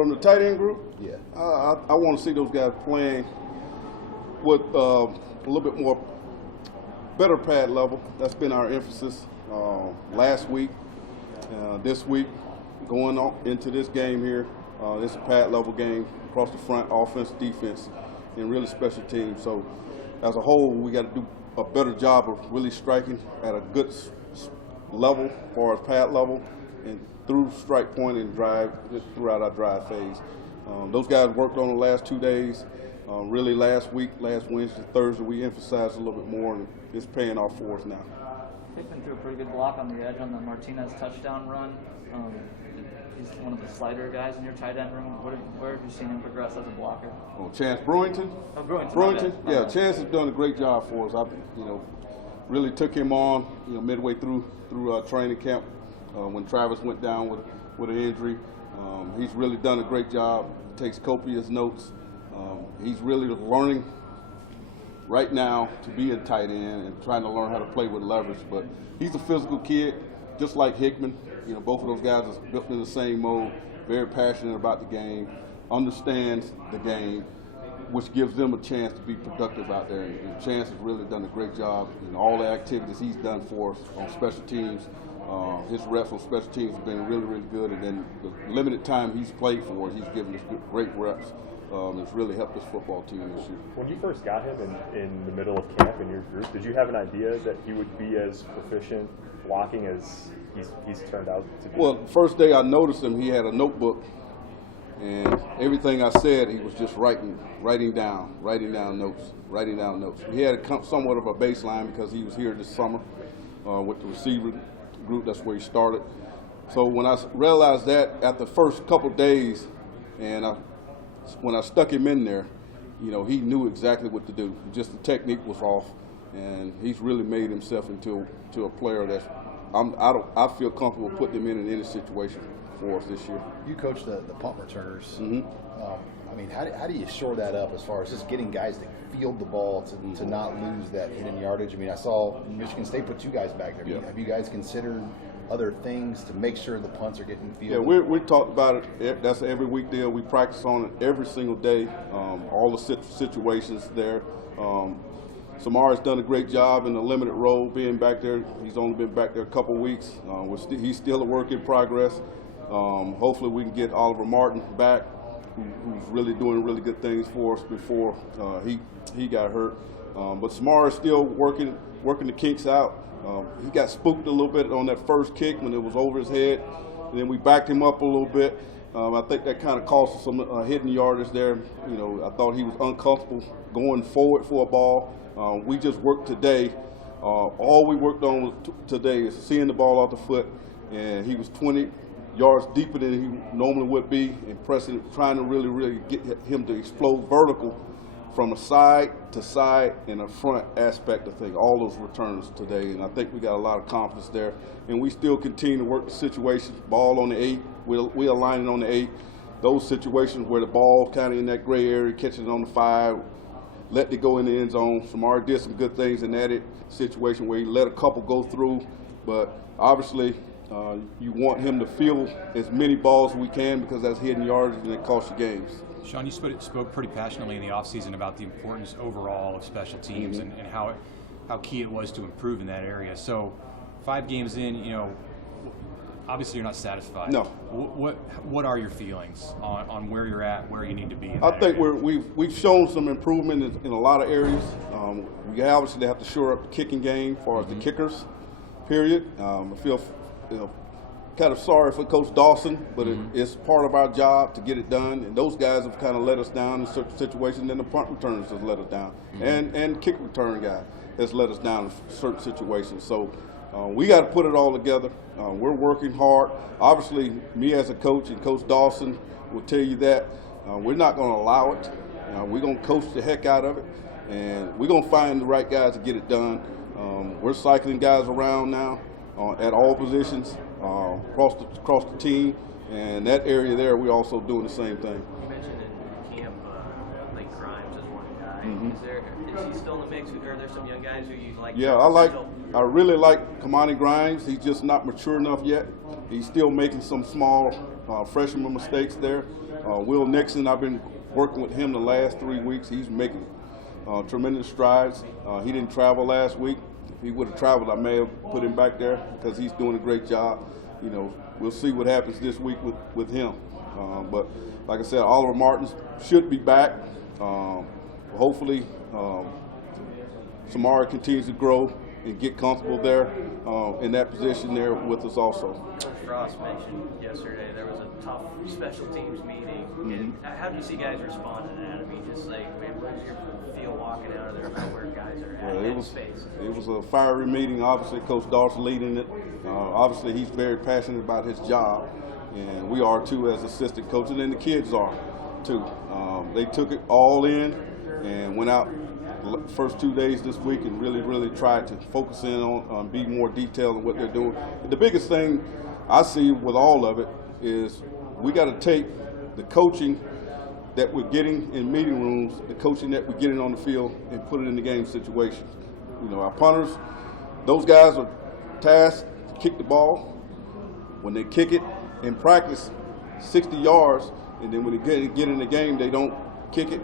From the tight end group? Yeah. I want to see those guys playing with a little bit more better pad level. That's been our emphasis last week, this week, going on into this game here. It's a pad level game across the front, offense, defense, and really special teams. So as a whole, we got to do a better job of really striking at a good level as far as pad level and through strike point and drive throughout our drive phase. Those guys worked on the last 2 days. Really last week, last Wednesday, Thursday, we emphasized a little bit more, and it's paying off for us now. Hickman threw a pretty good block on the edge on the Martinez touchdown run. He's one of the slider guys in your tight end room. Where have you seen him progress as a blocker? Oh, Chance Brewington? Oh, Brewington. Brewington? Yeah, Chance has done a great job for us. I really took him on, midway through training camp when Travis went down with an injury. He's really done a great job. Takes copious notes. He's really learning right now to be a tight end and trying to learn how to play with leverage. But he's a physical kid, just like Hickman. Both of those guys are built in the same mold, very passionate about the game, understands the game, which gives them a chance to be productive out there. And Chance has really done a great job in all the activities he's done for us on special teams. His reps on special teams have been really, really good. And then the limited time he's played for us, he's given us great reps. It's really helped this football team this year. When you first got him in the middle of camp in your group, did you have an idea that he would be as proficient blocking as he's turned out to be? Well, first day I noticed him, he had a notebook, and everything I said, he was just writing down notes. He had somewhat of a baseline because he was here this summer with the receiver group. That's where he started. So when I realized that after the first couple days, and when I stuck him in there, he knew exactly what to do. Just the technique was off, and he's really made himself into a player that's I feel comfortable putting him in any situation for us this year. You coach the punt returners. Mm-hmm. How do you shore that up as far as just getting guys to field the ball to not lose that hidden yardage? I saw Michigan State put you guys back there. Yeah. Have you guys considered other things to make sure the punts are getting fielded? Yeah, we talked about it. That's an every week deal. We practice on it every single day. All the situations there. Samar's done a great job in a limited role being back there. He's only been back there a couple weeks. He's still a work in progress. Hopefully we can get Oliver Martin back, who's really doing really good things for us before he got hurt. But Samar is still working the kinks out. He got spooked a little bit on that first kick when it was over his head, and then we backed him up a little bit. I think that kind of cost us some hidden yardage there. I thought he was uncomfortable going forward for a ball. We just worked today. All we worked on today is seeing the ball off the foot, and he was 20 yards deeper than he normally would be, and trying to really get him to explode vertical from a side to side and a front aspect of things, all those returns today. And I think we got a lot of confidence there. And we still continue to work the situations, ball on the 8, we align it on the 8. Those situations where the ball kind of in that gray area, catching it on the 5, let it go in the end zone. Samar did some good things in that situation where he let a couple go through, but obviously you want him to field as many balls as we can because that's hidden yardage and it costs you games. Sean, you spoke pretty passionately in the offseason about the importance overall of special teams and how key it was to improve in that area. So 5 games in, obviously you're not satisfied. No. What are your feelings on where you're at, where you need to be? I think we've shown some improvement in a lot of areas. We obviously have to shore up the kicking game as far as the kickers, period. I feel kind of sorry for Coach Dawson, but it's part of our job to get it done. And those guys have kind of let us down in certain situations. Then the punt returners has let us down, and kick return guy has let us down in certain situations. So we got to put it all together. We're working hard. Obviously, me as a coach and Coach Dawson will tell you that we're not going to allow it. We're going to coach the heck out of it, and we're going to find the right guys to get it done. We're cycling guys around now at all positions across the team, and that area there we're also doing the same thing. You mentioned in camp like Grimes as one guy. Is he still in the mix? Are there some young guys who you like? Yeah, I really like Kamani Grimes. He's just not mature enough yet. He's still making some small freshman mistakes there. Will Nixon, I've been working with him the last 3 weeks. He's making tremendous strides. He didn't travel last week. If he would have traveled, I may have put him back there because he's doing a great job. You know, we'll see what happens this week with him. But like I said, Oliver Martins should be back. Hopefully, Samara continues to grow and get comfortable there in that position there with us also. Coach Frost mentioned yesterday there was a tough special teams meeting. And how do you see guys respond to that? I mean, just like, man, what does your feel walking out of there about where guys are at in space? It was a fiery meeting. Obviously, Coach Dawson leading it. Obviously, he's very passionate about his job, and we are too as assistant coaches, and the kids are too. They took it all in and went out the first 2 days this week and really tried to focus in on be more detailed in what they're doing. The biggest thing I see with all of it is we got to take the coaching that we're getting in meeting rooms, the coaching that we're getting on the field, and put it in the game situations. You know, our punters, those guys are tasked to kick the ball. When they kick it in practice, 60 yards, and then when they get in the game, they don't kick it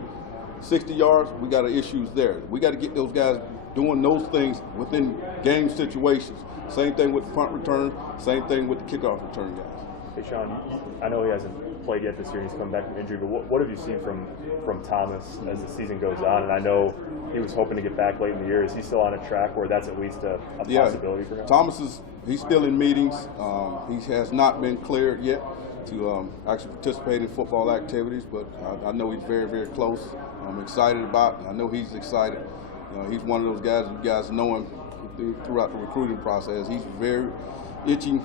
60 yards, we got issues there. We got to get those guys doing those things within game situations. Same thing with the punt return, same thing with the kickoff return guys. Hey, Sean, I know he hasn't played yet this year. He's come back from injury, but what have you seen from Thomas as the season goes on? And I know he was hoping to get back late in the year. Is he still on a track where that's at least a possibility for him? Thomas he's still in meetings. He has not been cleared yet to actually participate in football activities, but I know he's very close. I'm excited about it. I know he's excited. He's one of those guys, you guys know him throughout the recruiting process. He's very itching,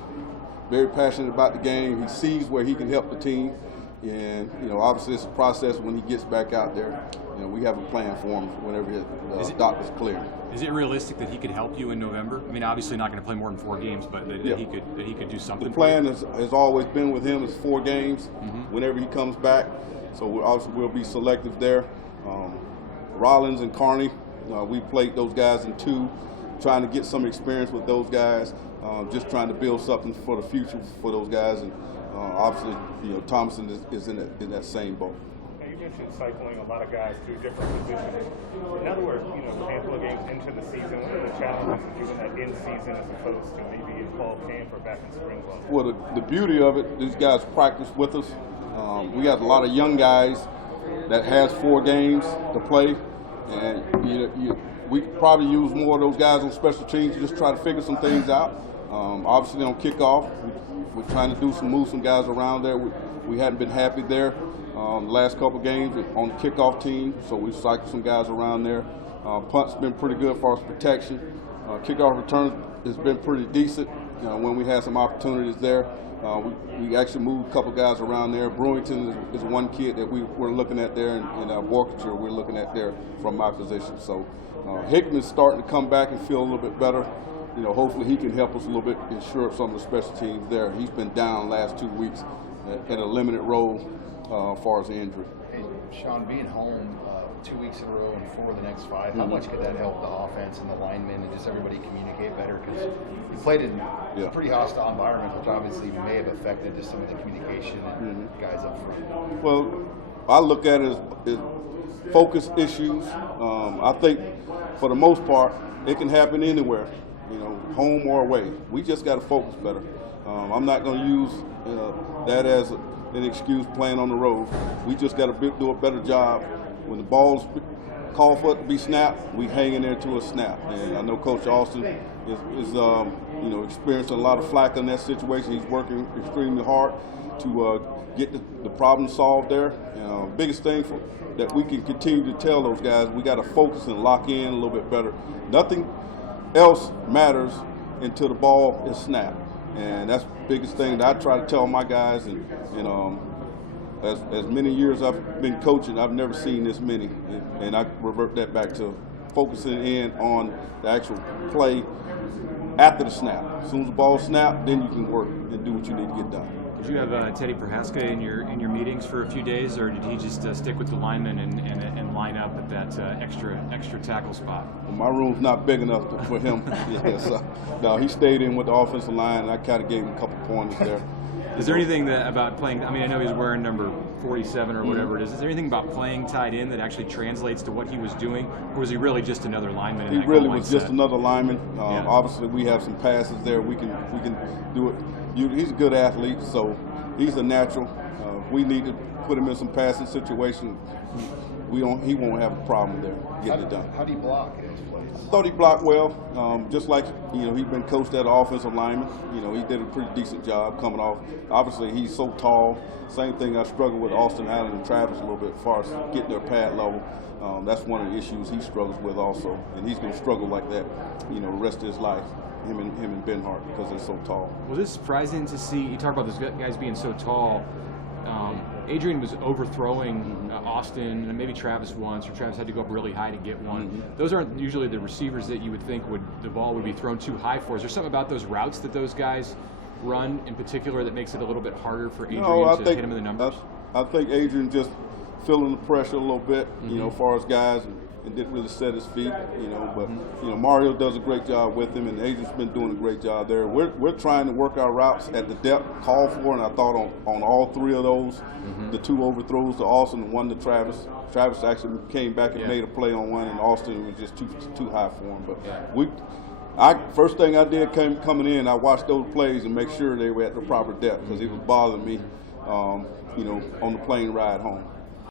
very passionate about the game. He sees where he can help the team. And, obviously it's a process when he gets back out there. We have a plan for him whenever his doctor's clear. Is it realistic that he could help you in November? I mean, obviously not going to play more than 4 games, but that he could do something. The plan has always been with him is 4 games whenever he comes back. So we'll be selective there. Rollins and Carney, we played those guys in 2, trying to get some experience with those guys, just trying to build something for the future for those guys. And obviously, Thomason is in that same boat. You mentioned cycling a lot of guys through different positions. In other words, a handful of games into the season, what are the challenges of doing that in season as opposed to maybe in fall camp or back in spring ball? Well, the beauty of it, these guys practice with us. We got a lot of young guys that has 4 games to play, and we probably use more of those guys on special teams to just try to figure some things out. Obviously on kickoff, we're trying to move some guys around there. We hadn't been happy there the last couple games on the kickoff team, so we cycled some guys around there. Punt's been pretty good for us protection. Kickoff return has been pretty decent when we had some opportunities there. We actually moved a couple guys around there. Brewington is one kid that we're looking at there, and Borkature we're looking at there from my position. So Hickman's starting to come back and feel a little bit better. Hopefully he can help us a little bit and shore up some of the special teams there. He's been down last 2 weeks at a limited role as far as the injury. Hey, Sean, being home 2 weeks in a row and 4 of the next 5, how much could that help the offense and the linemen and just everybody communicate better? Because you played in a pretty hostile environment, which obviously may have affected just some of the communication and guys up front. Well, I look at it as focus issues. I think for the most part, it can happen anywhere, home or away. We just got to focus better. I'm not going to use that as an excuse playing on the road. We just got to do a better job. When the ball's called for it to be snapped, we hang in there to a snap. And I know Coach Austin is experiencing a lot of flack in that situation. He's working extremely hard to get the problem solved there. Biggest thing that we can continue to tell those guys, we got to focus and lock in a little bit better. Nothing else matters until the ball is snapped. And that's the biggest thing that I try to tell my guys. And as many years I've been coaching, I've never seen this many. And I revert that back to focusing in on the actual play after the snap. As soon as the ball is snapped, then you can work and do what you need to get done. Did you have Teddy Prohaska in your meetings for a few days, or did he just stick with the linemen and line up at that extra tackle spot? Well, my room's not big enough for him. No, he stayed in with the offensive line, and I kind of gave him a couple pointers there. Is there anything that about playing? I mean, I know he's wearing number 47 or whatever it is. Is there anything about playing tight end that actually translates to what he was doing, or was he really just another lineman? In He that really goal line was just set? another lineman. Yeah. Obviously, we have some passes there. We can do it. He's a good athlete, so he's a natural. We need to put him in some passing situation. He won't have a problem there getting it done. How do you block in his plays? I thought he blocked well. Just like he'd been coached as an offensive lineman. He did a pretty decent job coming off. Obviously, he's so tall. Same thing I struggled with Austin Allen and Travis a little bit as far as getting their pad level. That's one of the issues he struggles with also, and he's going to struggle like that, the rest of his life. Him and Benhart, because they're so tall. Was it surprising to see? You talk about those guys being so tall. Adrian was overthrowing Austin and maybe Travis once, or Travis had to go up really high to get one. Those aren't usually the receivers that you would think the ball would be thrown too high for. Is there something about those routes that those guys run in particular that makes it a little bit harder for Adrian to hit him in the numbers? I think Adrian just feeling the pressure a little bit, as far as guys, and didn't really set his feet, But Mario does a great job with him, and Adrian's been doing a great job there. We're trying to work our routes at the depth called for, and I thought on all three of those, the two overthrows to Austin and one to Travis. Travis actually came back and made a play on one, and Austin was just too high for him. But first thing I did coming in, I watched those plays and make sure they were at the proper depth because it was bothering me, on the plane ride home.